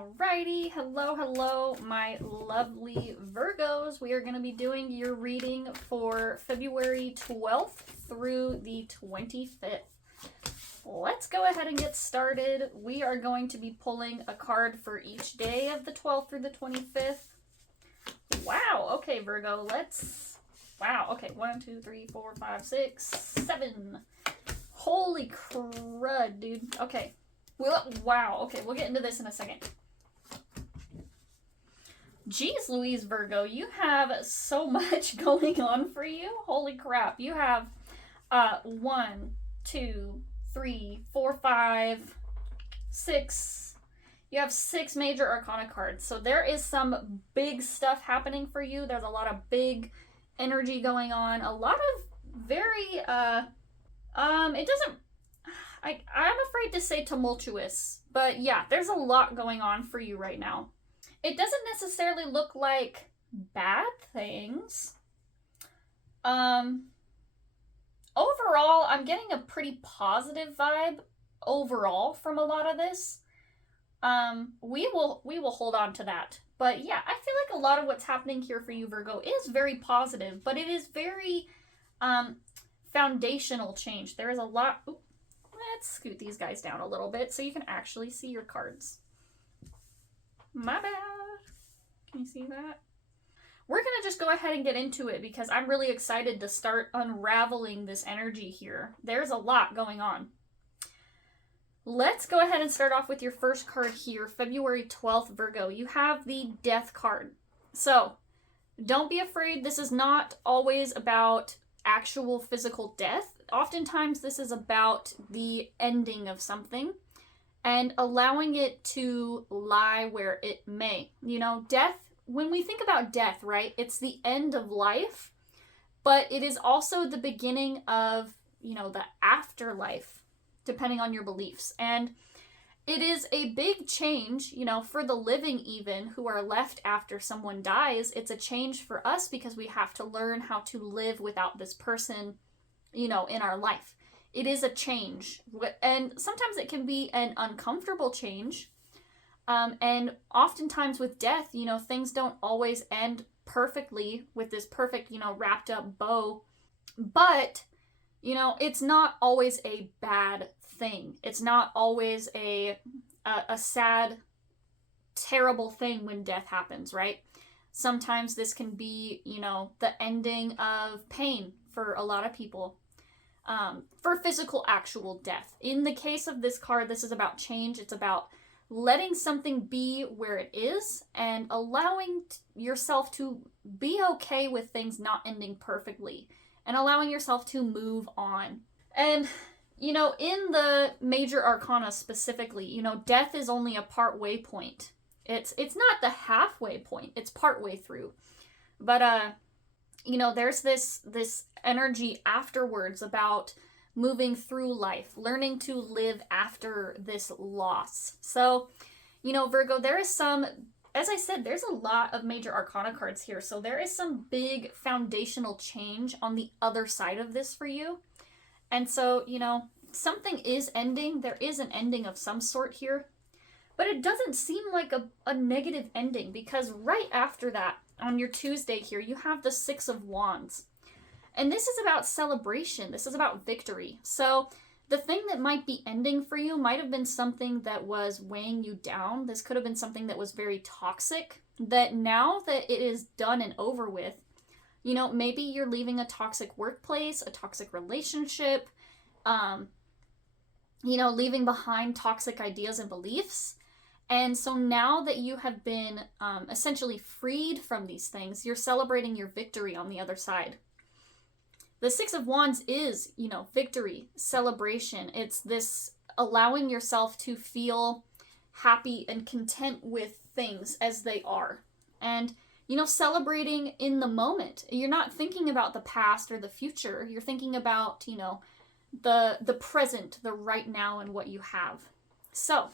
Alrighty, hello, my lovely Virgos. We are going to be doing your reading for February 12th through the 25th. Let's go ahead and get started. We are going to be pulling a card for each day of the 12th through the 25th. Wow, okay, Virgo, wow, okay, 1, 2, 3, 4, 5, 6, 7. Holy crud, dude. Okay. Wow, okay, we'll get into this in a second. Jeez Louise, Virgo, you have so much going on for you. Holy crap. You have 1, 2, 3, 4, 5, 6. You have 6 major arcana cards. So there is some big stuff happening for you. There's a lot of big energy going on. A lot of very, I'm afraid to say tumultuous, but yeah, there's a lot going on for you right now. It doesn't necessarily look like bad things. Overall, I'm getting a pretty positive vibe overall from a lot of this. We will hold on to that. But yeah, I feel like a lot of what's happening here for you, Virgo, is very positive, but it is very foundational change. There is a lot. Oops. Let's scoot these guys down a little bit so you can actually see your cards. My bad. Can you see that? We're going to just go ahead and get into it because I'm really excited to start unraveling this energy here. There's a lot going on. Let's go ahead and start off with your first card here, February 12th, Virgo. You have the Death card. So, don't be afraid. This is not always about actual physical death. Oftentimes this is about the ending of something and allowing it to lie where it may. You know, death, when we think about death, right, it's the end of life, but it is also the beginning of, you know, the afterlife, depending on your beliefs. And it is a big change, you know, for the living even who are left after someone dies. It's a change for us because we have to learn how to live without this person, you know, in our life. It is a change. And sometimes it can be an uncomfortable change. And oftentimes with death, you know, things don't always end perfectly with this perfect, you know, wrapped up bow. But, you know, it's not always a bad thing. It's not always a sad, terrible thing when death happens, right? Sometimes this can be, you know, the ending of pain for a lot of people, for physical actual death. In the case of this card, this is about change. It's about letting something be where it is and allowing yourself to be okay with things not ending perfectly and allowing yourself to move on. And, you know, in the major arcana specifically, you know, death is only a part-way point. It's not the halfway point. It's partway through. But, you know, there's this energy afterwards about moving through life, learning to live after this loss. So, you know, Virgo, there is some, as I said, there's a lot of major arcana cards here. So there is some big foundational change on the other side of this for you. And so, you know, something is ending. There is an ending of some sort here. But it doesn't seem like a negative ending because right after that, on your Tuesday here, you have the 6 of Wands. And this is about celebration. This is about victory. So the thing that might be ending for you might have been something that was weighing you down. This could have been something that was very toxic, that now that it is done and over with, you know, maybe you're leaving a toxic workplace, a toxic relationship, you know, leaving behind toxic ideas and beliefs. And so now that you have been essentially freed from these things, you're celebrating your victory on the other side. The 6 of Wands is, you know, victory, celebration. It's this allowing yourself to feel happy and content with things as they are. And, you know, celebrating in the moment. You're not thinking about the past or the future. You're thinking about, you know, the present, the right now and what you have. So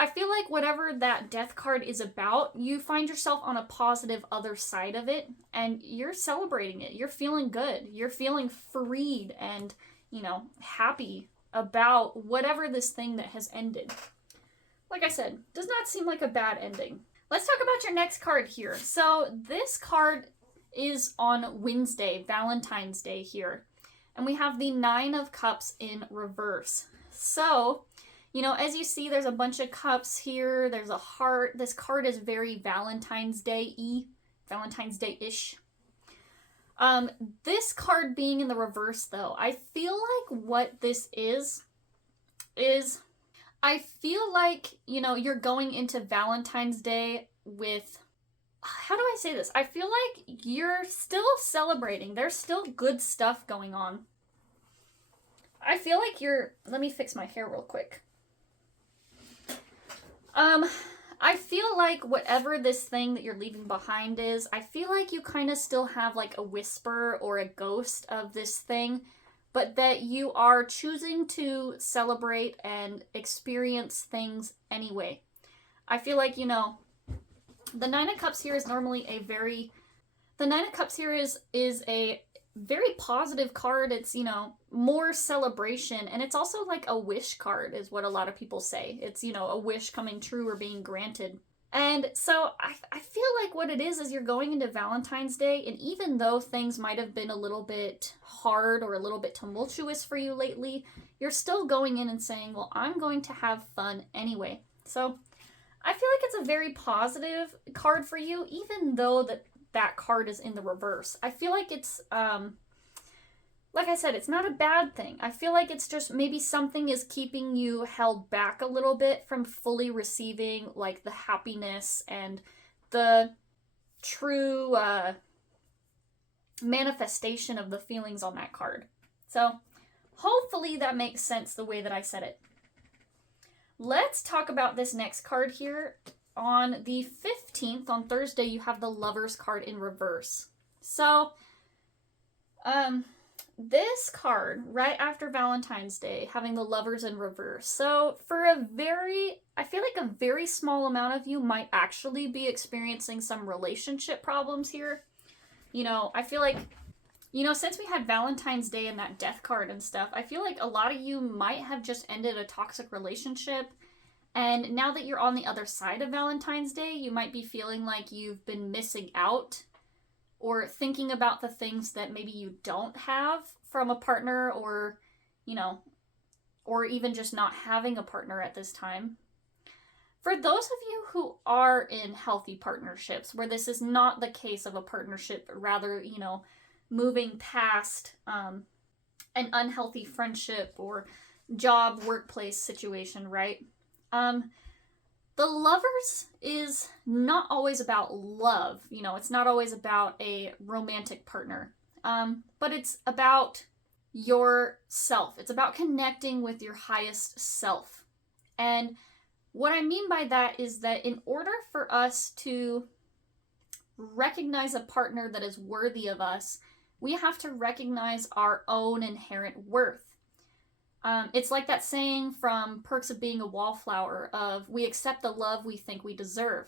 I feel like whatever that death card is about, you find yourself on a positive other side of it and you're celebrating it. You're feeling good. You're feeling freed and, you know, happy about whatever this thing that has ended. like I said, does not seem like a bad ending. Let's talk about your next card here. So this card is on Wednesday, Valentine's Day here. And we have the Nine of Cups in reverse. So, you know, as you see, there's a bunch of cups here. There's a heart. This card is very Valentine's Day-y, Valentine's Day-ish. This card being in the reverse, though, I feel like what this is I feel like, you know, you're going into Valentine's Day with, how do I say this? I feel like you're still celebrating. There's still good stuff going on. I feel like let me fix my hair real quick. I feel like whatever this thing that you're leaving behind is, I feel like you kind of still have like a whisper or a ghost of this thing, but that you are choosing to celebrate and experience things anyway. I feel like, you know, the Nine of Cups here is normally the Nine of Cups here is a very positive card. It's, you know, more celebration, and it's also like a wish card is what a lot of people say. It's, you know, a wish coming true or being granted. And so I feel like what it is you're going into Valentine's Day, and even though things might have been a little bit hard or a little bit tumultuous for you lately, you're still going in and saying, well, I'm going to have fun anyway. So I feel like it's a very positive card for you, even though that card is in the reverse. I feel like it's, like I said, it's not a bad thing. I feel like it's just maybe something is keeping you held back a little bit from fully receiving like the happiness and the true manifestation of the feelings on that card. So hopefully that makes sense the way that I said it. Let's talk about this next card here. On the 15th, on Thursday, you have the Lovers card in reverse. So, this card, right after Valentine's Day, having the Lovers in reverse. So, I feel like a very small amount of you might actually be experiencing some relationship problems here. You know, I feel like, you know, since we had Valentine's Day and that Death card and stuff, I feel like a lot of you might have just ended a toxic relationship. And now that you're on the other side of Valentine's Day, you might be feeling like you've been missing out or thinking about the things that maybe you don't have from a partner, or, you know, or even just not having a partner at this time. For those of you who are in healthy partnerships, where this is not the case of a partnership, but rather, you know, moving past an unhealthy friendship or job, workplace situation, right? The Lovers is not always about love. You know, it's not always about a romantic partner. But it's about yourself. It's about connecting with your highest self. And what I mean by that is that in order for us to recognize a partner that is worthy of us, we have to recognize our own inherent worth. It's like that saying from Perks of Being a Wallflower of, we accept the love we think we deserve.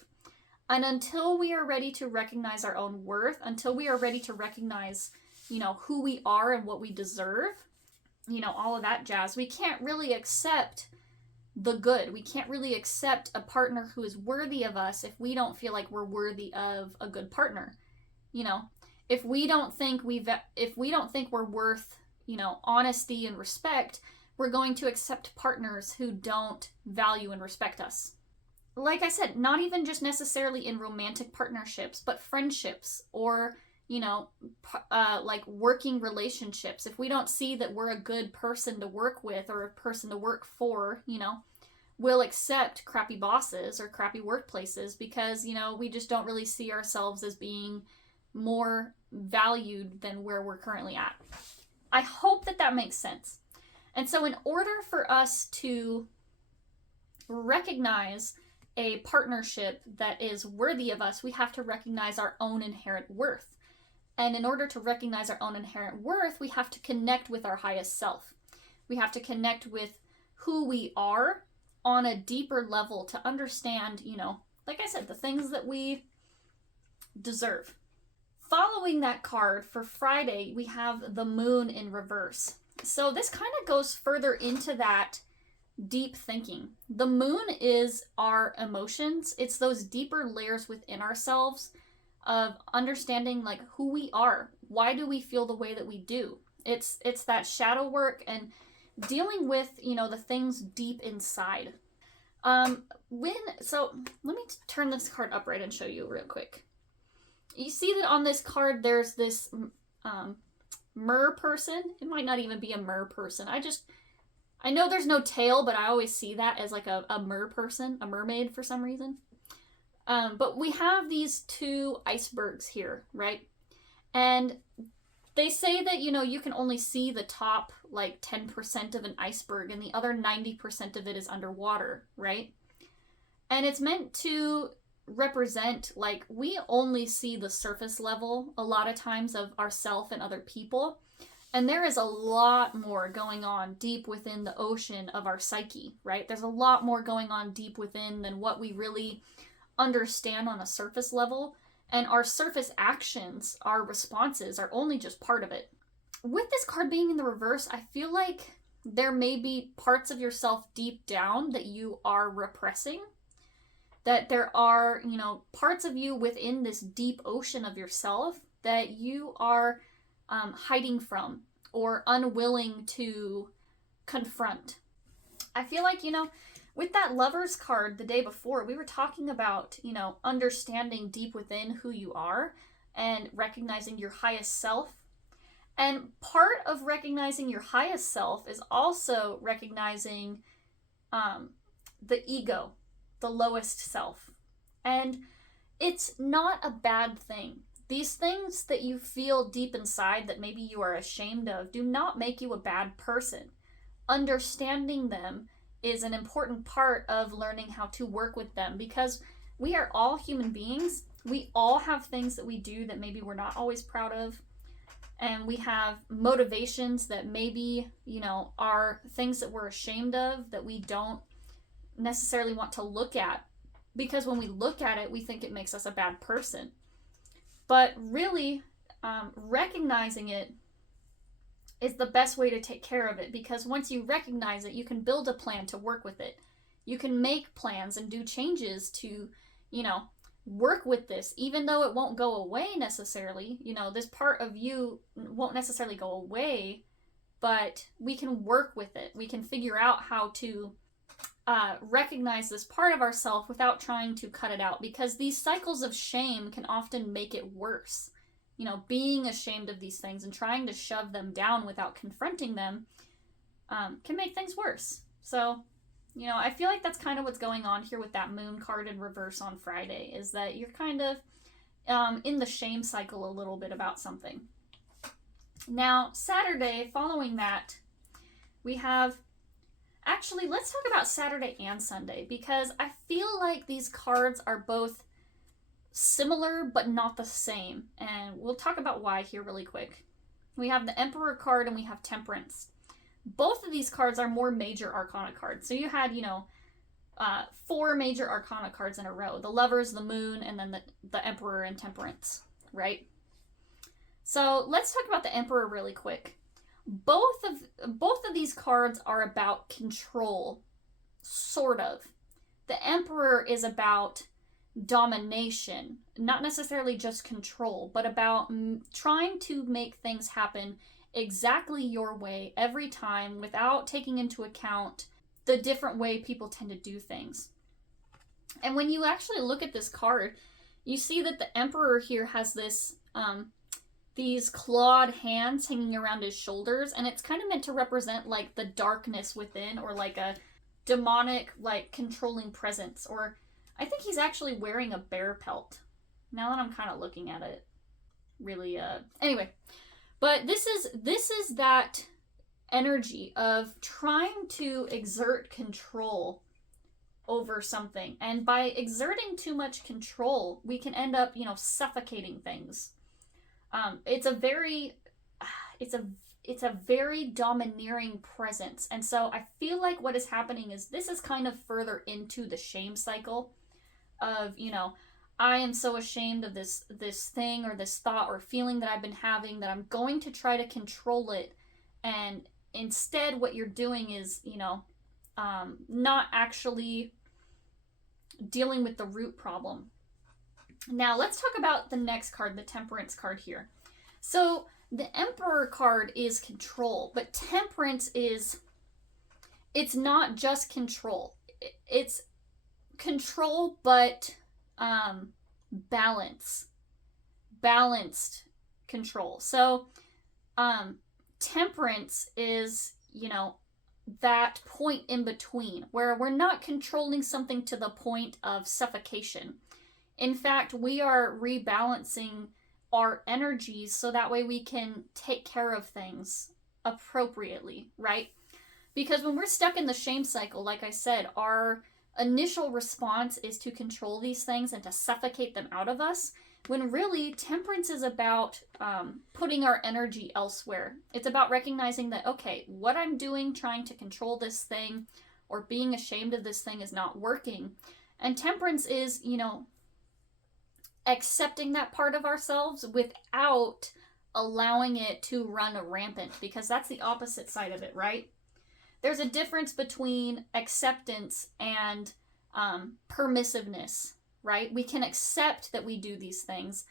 And until we are ready to recognize our own worth, until we are ready to recognize, you know, who we are and what we deserve, you know, all of that jazz, we can't really accept the good. We can't really accept a partner who is worthy of us if we don't feel like we're worthy of a good partner. You know, if we don't think we're worth, you know, honesty and respect, we're going to accept partners who don't value and respect us. Like I said, not even just necessarily in romantic partnerships, but friendships or, you know, like working relationships. If we don't see that we're a good person to work with or a person to work for, you know, we'll accept crappy bosses or crappy workplaces because, you know, we just don't really see ourselves as being more valued than where we're currently at. I hope that makes sense. And so in order for us to recognize a partnership that is worthy of us, we have to recognize our own inherent worth. And in order to recognize our own inherent worth, we have to connect with our highest self. We have to connect with who we are on a deeper level to understand, you know, like I said, the things that we deserve. Following that card for Friday, we have the Moon in reverse. So this kind of goes further into that deep thinking. The moon is our emotions. It's those deeper layers within ourselves of understanding like who we are. Why do we feel the way that we do? It's that shadow work and dealing with, you know, the things deep inside. So let me turn this card upright and show you real quick. You see that on this card there's this mer person. It might not even be a mer person. I know there's no tail, but I always see that as like a mer person, a mermaid for some reason. But we have these two icebergs here, right? And they say that, you know, you can only see the top like 10% of an iceberg and the other 90% of it is underwater, right? And it's meant to represent like we only see the surface level a lot of times of ourselves and other people. And there is a lot more going on deep within the ocean of our psyche, right? There's a lot more going on deep within than what we really understand on a surface level. And our surface actions, our responses are only just part of it. With this card being in the reverse, I feel like there may be parts of yourself deep down that you are repressing. That there are, you know, parts of you within this deep ocean of yourself that you are hiding from or unwilling to confront. I feel like, you know, with that Lovers card the day before, we were talking about, you know, understanding deep within who you are and recognizing your highest self. And part of recognizing your highest self is also recognizing the ego, the lowest self. And it's not a bad thing. These things that you feel deep inside that maybe you are ashamed of do not make you a bad person. Understanding them is an important part of learning how to work with them because we are all human beings. We all have things that we do that maybe we're not always proud of. And we have motivations that maybe, you know, are things that we're ashamed of that we don't necessarily want to look at. Because when we look at it, we think it makes us a bad person. But really, recognizing it is the best way to take care of it, because once you recognize it, you can build a plan to work with it. You can make plans and do changes to, you know, work with this, even though it won't go away necessarily. You know, this part of you won't necessarily go away, but we can work with it. We can figure out how to recognize this part of ourselves without trying to cut it out, because these cycles of shame can often make it worse. You know, being ashamed of these things and trying to shove them down without confronting them can make things worse. So, you know, I feel like that's kind of what's going on here with that moon card in reverse on Friday, is that you're kind of in the shame cycle a little bit about something. Now, Saturday, following that, we have... Actually, let's talk about Saturday and Sunday, because I feel like these cards are both similar but not the same, and we'll talk about why here really quick. We have the Emperor card and we have Temperance. Both of these cards are more major arcana cards. So you had, you know, 4 major arcana cards in a row: the Lovers, the Moon, and then the Emperor and Temperance, right? So let's talk about the Emperor really quick. Both of these cards are about control, sort of. The Emperor is about domination, not necessarily just control, but about trying to make things happen exactly your way every time without taking into account the different way people tend to do things. And when you actually look at this card, you see that the Emperor here has this these clawed hands hanging around his shoulders, and it's kind of meant to represent like the darkness within, or like a demonic, like, controlling presence. Or I think he's actually wearing a bear pelt, now that I'm kind of looking at it. Really, anyway. But this is that energy of trying to exert control over something. And by exerting too much control, we can end up, you know, suffocating things. It's a very domineering presence. And so I feel like what is happening is this is kind of further into the shame cycle of, you know, I am so ashamed of this thing or this thought or feeling that I've been having that I'm going to try to control it. And instead what you're doing is, you know, not actually dealing with the root problem. Now, let's talk about the next card, the Temperance card here. So, the Emperor card is control, but Temperance is, it's not just control. It's control, but balanced control. So, Temperance is, that point in between where we're not controlling something to the point of suffocation. In fact, we are rebalancing our energies so that way we can take care of things appropriately, right? Because when we're stuck in the shame cycle, like I said, our initial response is to control these things and to suffocate them out of us, when really Temperance is about putting our energy elsewhere. It's about recognizing that, okay, what I'm doing trying to control this thing or being ashamed of this thing is not working. And Temperance is, accepting that part of ourselves without allowing it to run rampant, because that's the opposite side of it, right? There's a difference between acceptance and permissiveness, right? We can accept that we do these things,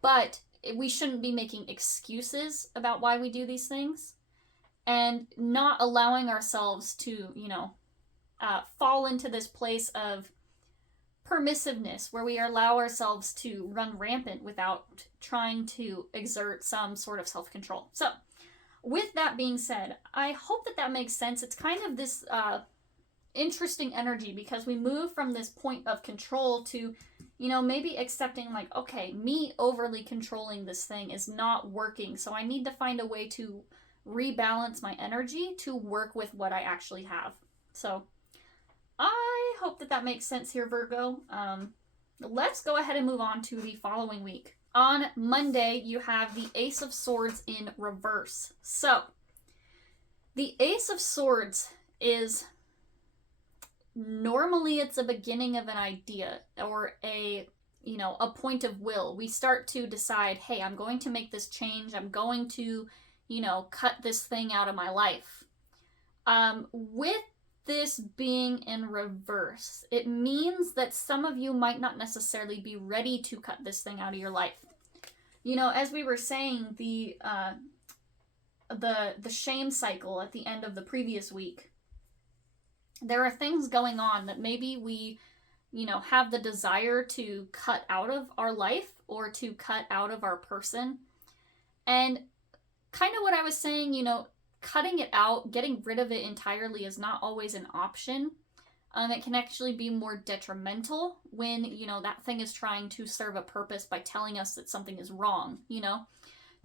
but we shouldn't be making excuses about why we do these things and not allowing ourselves to, fall into this place of permissiveness where we allow ourselves to run rampant without trying to exert some sort of self-control. So, with that being said, I hope that makes sense. It's kind of this interesting energy because we move from this point of control to, maybe accepting like, okay, me overly controlling this thing is not working. So I need to find a way to rebalance my energy to work with what I actually have. So I hope that makes sense here, Virgo. Let's go ahead and move on to the following week. On Monday, you have the Ace of Swords in reverse. So, the Ace of Swords is, normally it's a beginning of an idea or a point of will. We start to decide, hey, I'm going to make this change. I'm going to, cut this thing out of my life. With this being in reverse, it means that some of you might not necessarily be ready to cut this thing out of your life. As we were saying, the shame cycle at the end of the previous week, there are things going on that maybe we, have the desire to cut out of our life or to cut out of our person. And kind of what I was saying, cutting it out, getting rid of it entirely is not always an option. It can actually be more detrimental when, that thing is trying to serve a purpose by telling us that something is wrong,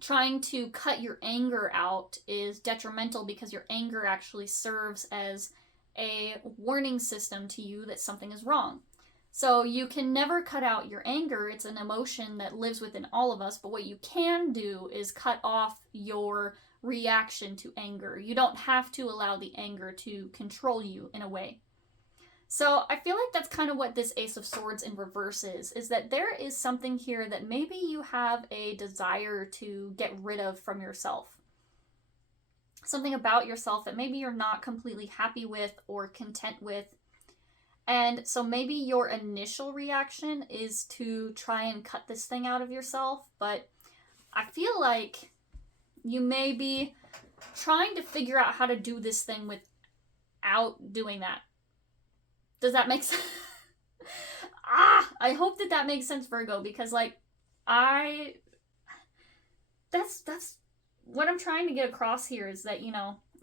Trying to cut your anger out is detrimental because your anger actually serves as a warning system to you that something is wrong. So you can never cut out your anger. It's an emotion that lives within all of us, but what you can do is cut off your reaction to anger. You don't have to allow the anger to control you in a way. So I feel like that's kind of what this Ace of Swords in reverse is that there is something here that maybe you have a desire to get rid of from yourself. Something about yourself that maybe you're not completely happy with or content with. And so maybe your initial reaction is to try and cut this thing out of yourself, but I feel like you may be trying to figure out how to do this thing without doing that. Does that make sense? I hope that makes sense, Virgo, because that's what I'm trying to get across here is that,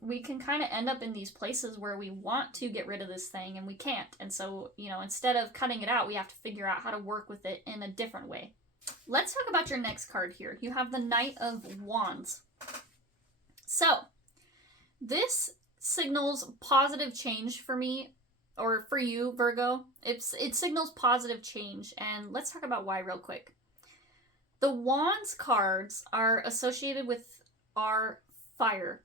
we can kind of end up in these places where we want to get rid of this thing and we can't. And so, instead of cutting it out, we have to figure out how to work with it in a different way. Let's talk about your next card here. You have the Knight of Wands. So, this signals positive change for me, or for you, Virgo. It signals positive change, and let's talk about why real quick. The Wands cards are associated with our fire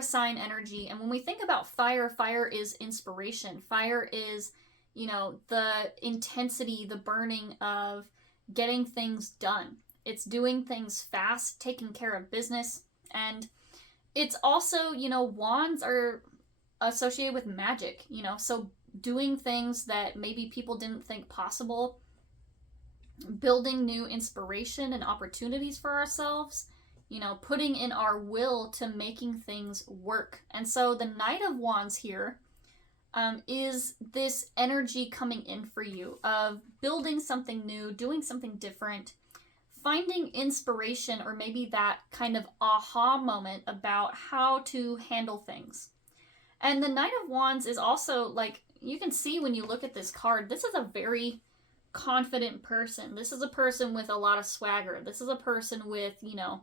sign energy, and when we think about fire is inspiration. Fire is, the intensity, the burning of getting things done. It's doing things fast, taking care of business, and it's also, wands are associated with magic, you know, so doing things that maybe people didn't think possible, building new inspiration and opportunities for ourselves, you know, putting in our will to making things work. And so the Knight of Wands here is this energy coming in for you of building something new, doing something different, finding inspiration, or maybe that kind of aha moment about how to handle things. And the Knight of Wands is also, like, you can see when you look at this card, this is a very confident person. This is a person with a lot of swagger. This is a person with, you know,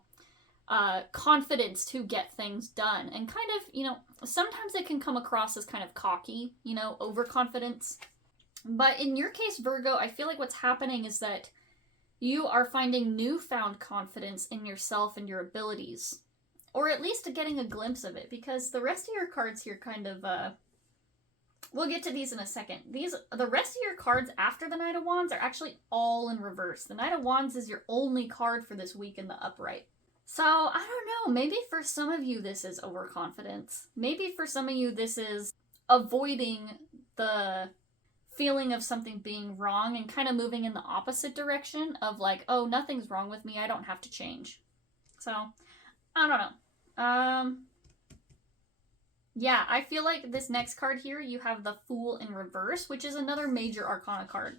confidence to get things done. And kind of, you know, sometimes it can come across as kind of cocky, you know, overconfidence. But in your case, Virgo, I feel like what's happening is that you are finding newfound confidence in yourself and your abilities. Or at least getting a glimpse of it, because the rest of your cards here kind of, we'll get to these in a second. The rest of your cards after the Knight of Wands are actually all in reverse. The Knight of Wands is your only card for this week in the upright. So, I don't know, maybe for some of you this is overconfidence. Maybe for some of you this is avoiding the feeling of something being wrong and kind of moving in the opposite direction of like, oh, nothing's wrong with me, I don't have to change. So, I don't know. Yeah, I feel like this next card here, you have the Fool in reverse, which is another major arcana card.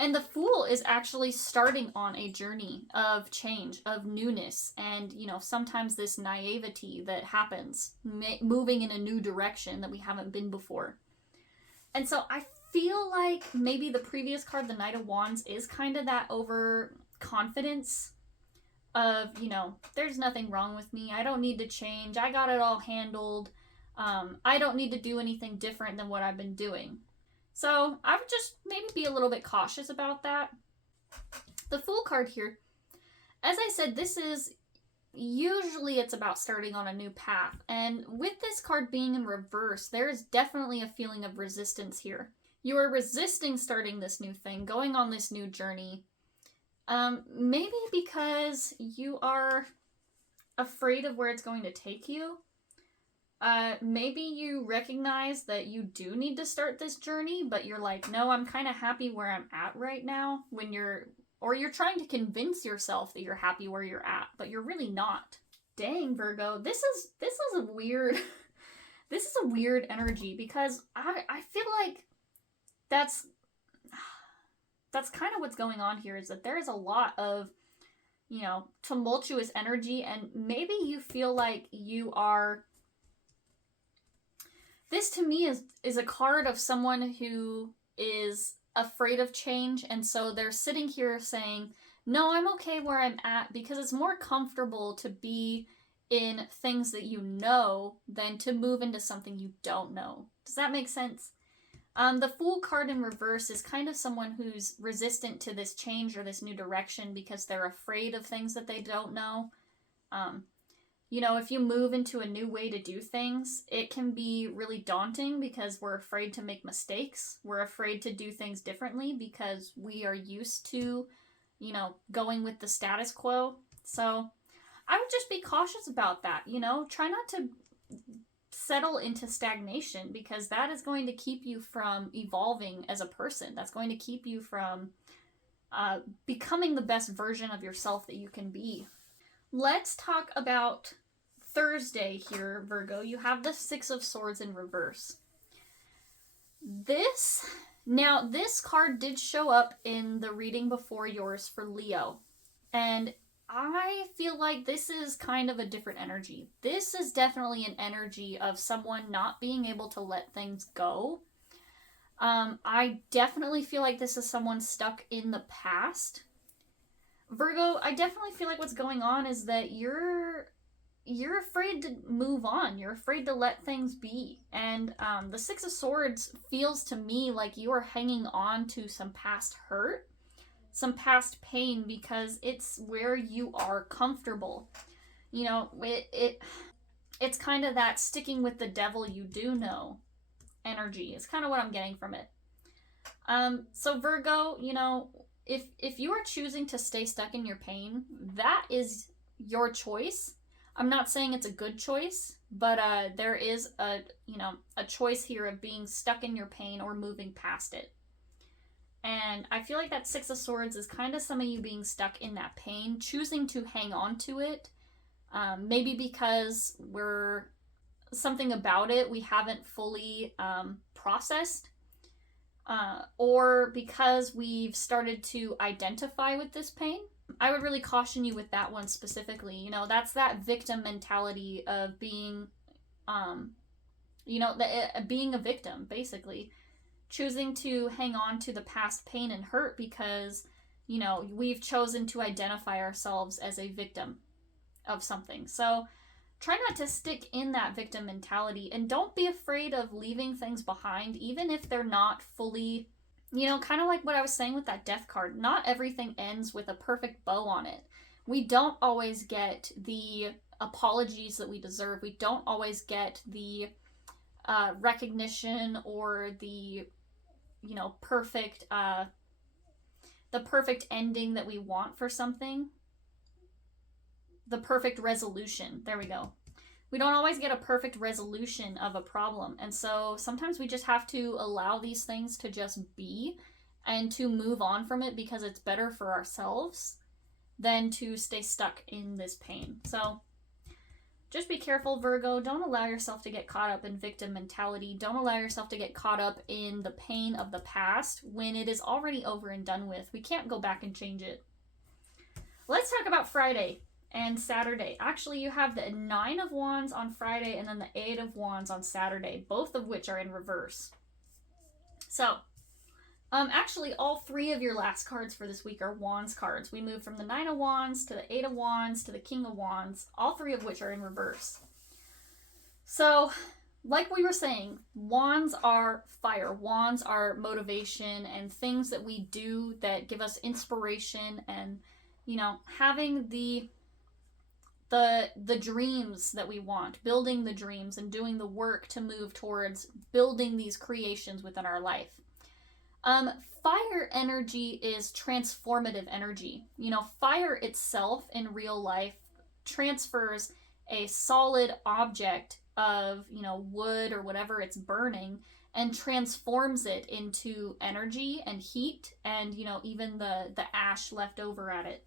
And the Fool is actually starting on a journey of change, of newness, and, you know, sometimes this naivety that happens, moving in a new direction that we haven't been before. And so I feel like maybe the previous card, the Knight of Wands, is kind of that overconfidence of, you know, there's nothing wrong with me. I don't need to change. I got it all handled. I don't need to do anything different than what I've been doing. So I would just maybe be a little bit cautious about that. The Fool card here, as I said, this is usually it's about starting on a new path. And with this card being in reverse, there is definitely a feeling of resistance here. You are resisting starting this new thing, going on this new journey. Maybe because you are afraid of where it's going to take you. Maybe you recognize that you do need to start this journey, but you're like, no, I'm kind of happy where I'm at right now. Or you're trying to convince yourself that you're happy where you're at, but you're really not. Dang, Virgo, this is a weird, this is a weird energy, because I feel like that's kind of what's going on here, is that there is a lot of, you know, tumultuous energy, and maybe you feel like you are, this to me is a card of someone who is afraid of change, and so they're sitting here saying, no, I'm okay where I'm at, because it's more comfortable to be in things that you know than to move into something you don't know. Does that make sense? The Fool card in reverse is kind of someone who's resistant to this change or this new direction because they're afraid of things that they don't know. You know, if you move into a new way to do things, it can be really daunting because we're afraid to make mistakes. We're afraid to do things differently because we are used to, you know, going with the status quo. So I would just be cautious about that, you know, try not to settle into stagnation, because that is going to keep you from evolving as a person. That's going to keep you from becoming the best version of yourself that you can be. Let's talk about Thursday here, Virgo. You have the Six of Swords in reverse. This card did show up in the reading before yours for Leo, and I feel like this is kind of a different energy. This is definitely an energy of someone not being able to let things go. I definitely feel like this is someone stuck in the past. Virgo, I definitely feel like what's going on is that you're afraid to move on. You're afraid to let things be. And the Six of Swords feels to me like you are hanging on to some past hurt, some past pain, because it's where you are comfortable. You know, it's kind of that sticking with the devil you do know energy. It's kind of what I'm getting from it. So Virgo, you know, if you are choosing to stay stuck in your pain, that is your choice. I'm not saying it's a good choice, but there is a, a choice here of being stuck in your pain or moving past it. And I feel like that Six of Swords is kind of some of you being stuck in that pain, choosing to hang on to it. Maybe because something about it we haven't fully processed. Or because we've started to identify with this pain. I would really caution you with that one specifically. That's that victim mentality of being, being a victim, basically. Choosing to hang on to the past pain and hurt because, we've chosen to identify ourselves as a victim of something. So try not to stick in that victim mentality, and don't be afraid of leaving things behind, even if they're not fully, kind of like what I was saying with that death card. Not everything ends with a perfect bow on it. We don't always get the apologies that we deserve. We don't always get the recognition or the, perfect, the perfect ending that we want for something. The perfect resolution. There we go. We don't always get a perfect resolution of a problem. And so sometimes we just have to allow these things to just be and to move on from it, because it's better for ourselves than to stay stuck in this pain. So just be careful, Virgo. Don't allow yourself to get caught up in victim mentality. Don't allow yourself to get caught up in the pain of the past when it is already over and done with. We can't go back and change it. Let's talk about Friday and Saturday. Actually, you have the Nine of Wands on Friday and then the Eight of Wands on Saturday, both of which are in reverse. So, actually, all three of your last cards for this week are Wands cards. We moved from the Nine of Wands to the Eight of Wands to the King of Wands, all three of which are in reverse. So, like we were saying, Wands are fire. Wands are motivation and things that we do that give us inspiration and, having the dreams that we want, building the dreams and doing the work to move towards building these creations within our life. Fire energy is transformative energy. Fire itself in real life transfers a solid object of, wood or whatever it's burning and transforms it into energy and heat and, even the ash left over at it.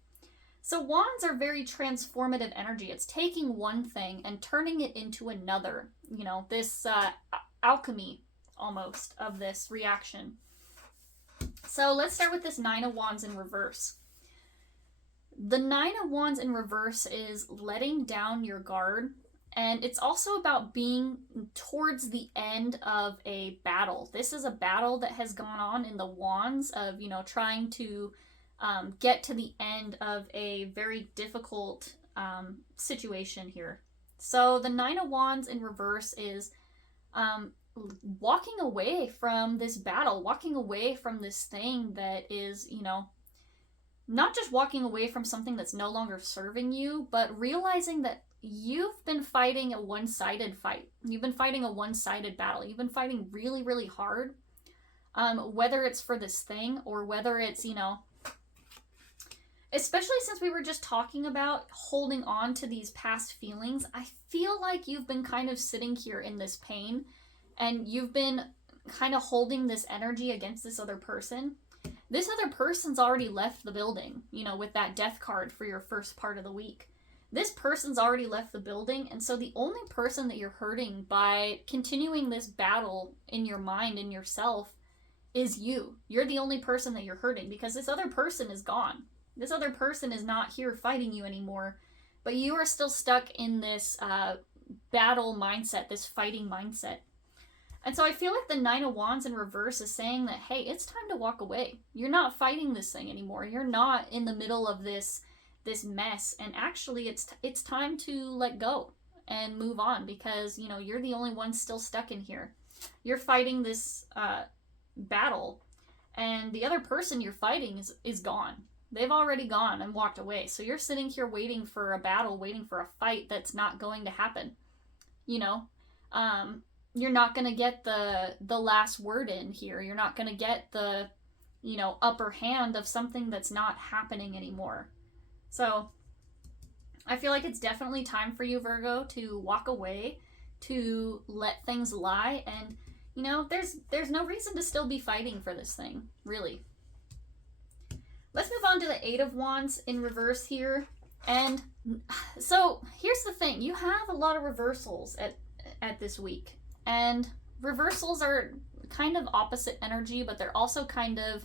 So wands are very transformative energy. It's taking one thing and turning it into another. This alchemy almost of this reaction. So let's start with this Nine of Wands in reverse. The Nine of Wands in reverse is letting down your guard. And it's also about being towards the end of a battle. This is a battle that has gone on in the Wands of, trying to get to the end of a very difficult situation here. So the Nine of Wands in reverse is walking away from this battle, walking away from this thing that is, not just walking away from something that's no longer serving you, but realizing that you've been fighting a one-sided fight. You've been fighting a one-sided battle. You've been fighting really, really hard. Whether it's for this thing or whether it's, especially since we were just talking about holding on to these past feelings, I feel like you've been kind of sitting here in this pain and you've been kind of holding this energy against this other person. This other person's already left the building, with that death card for your first part of the week. This person's already left the building, and so the only person that you're hurting by continuing this battle in your mind and yourself is you. You're the only person that you're hurting because this other person is gone. This other person is not here fighting you anymore, but you are still stuck in this battle mindset, this fighting mindset. And so I feel like the Nine of Wands in reverse is saying that, hey, it's time to walk away. You're not fighting this thing anymore. You're not in the middle of this mess. And actually, it's time to let go and move on because, you're the only one still stuck in here. You're fighting this battle, and the other person you're fighting is gone. They've already gone and walked away. So you're sitting here waiting for a battle, waiting for a fight that's not going to happen. You're not going to get the last word in here. You're not going to get the, upper hand of something that's not happening anymore. So I feel like it's definitely time for you, Virgo, to walk away, to let things lie, and you know, there's no reason to still be fighting for this thing, really. Let's move on to the Eight of Wands in reverse here. And so here's the thing, you have a lot of reversals at this week, and reversals are kind of opposite energy, but they're also kind of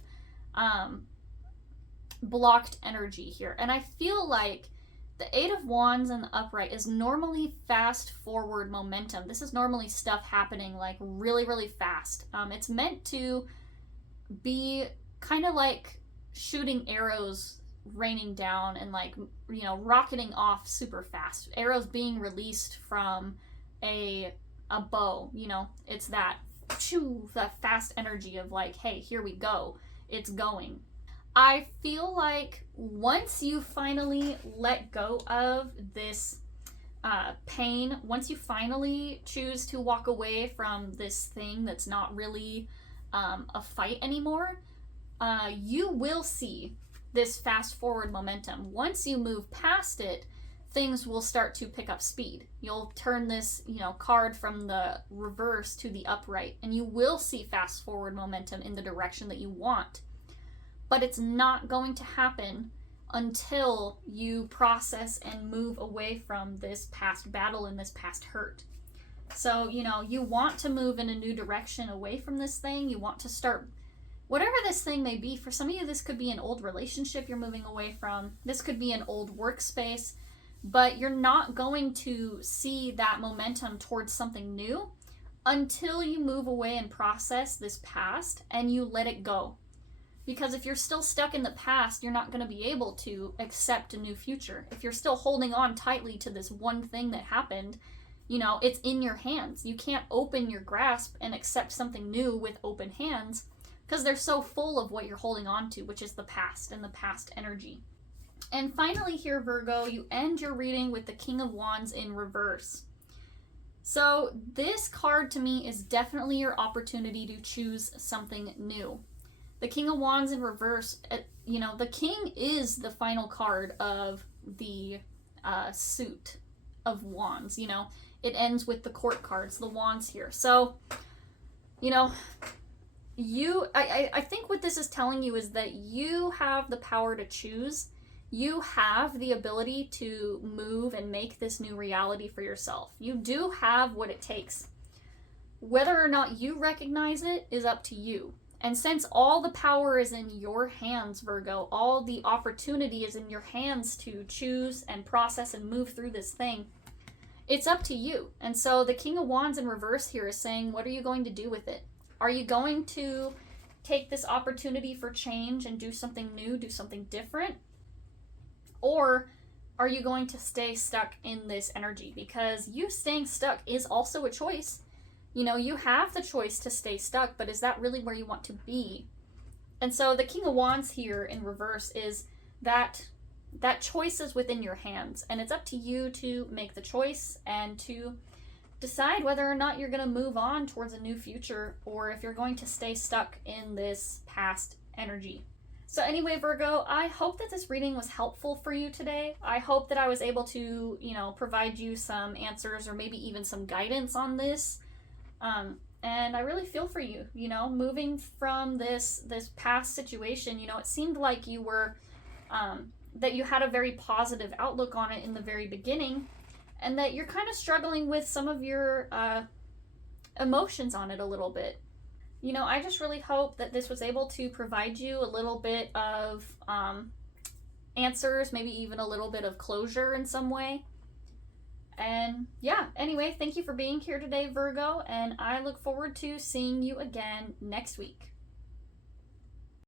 blocked energy here. And I feel like the Eight of Wands in the upright is normally fast forward momentum. This is normally stuff happening like really, really fast. It's meant to be kind of like shooting arrows raining down and like, you know, rocketing off super fast. Arrows being released from a bow, you know, it's that fast energy of like, hey, here we go. It's going. I feel like once you finally let go of this pain, once you finally choose to walk away from this thing that's not really a fight anymore, you will see this fast forward momentum. Once you move past it, things will start to pick up speed. You'll turn this, you know, card from the reverse to the upright, and you will see fast forward momentum in the direction that you want. But it's not going to happen until you process and move away from this past battle and this past hurt. So, you know, you want to move in a new direction away from this thing. You want to start, whatever this thing may be. For some of you, this could be an old relationship you're moving away from. This could be an old workspace. But you're not going to see that momentum towards something new until you move away and process this past and you let it go. Because if you're still stuck in the past, you're not going to be able to accept a new future. If you're still holding on tightly to this one thing that happened, you know, it's in your hands. You can't open your grasp and accept something new with open hands because they're so full of what you're holding on to, which is the past and the past energy. And finally here, Virgo, you end your reading with the King of Wands in reverse. So this card to me is definitely your opportunity to choose something new. The King of Wands in reverse, you know, the King is the final card of the suit of Wands, you know. It ends with the Court cards, the Wands here. So, you know, I think what this is telling you is that you have the power to choose. You have the ability to move and make this new reality for yourself. You do have what it takes. Whether or not you recognize it is up to you. And since all the power is in your hands, Virgo, all the opportunity is in your hands to choose and process and move through this thing, it's up to you. And so the King of Wands in reverse here is saying, what are you going to do with it? Are you going to take this opportunity for change and do something new, do something different? Or are you going to stay stuck in this energy? Because you staying stuck is also a choice. You know, you have the choice to stay stuck, but is that really where you want to be? And so the King of Wands here in reverse is that choice is within your hands, and it's up to you to make the choice and to decide whether or not you're going to move on towards a new future or if you're going to stay stuck in this past energy. So anyway, Virgo, I hope that this reading was helpful for you today. I hope that I was able to, you know, provide you some answers or maybe even some guidance on this. And I really feel for you, you know, moving from this past situation. You know, it seemed like you were, that you had a very positive outlook on it in the very beginning, and that you're kind of struggling with some of your emotions on it a little bit. You know, I just really hope that this was able to provide you a little bit of answers, maybe even a little bit of closure in some way. And yeah, anyway, thank you for being here today, Virgo, and I look forward to seeing you again next week.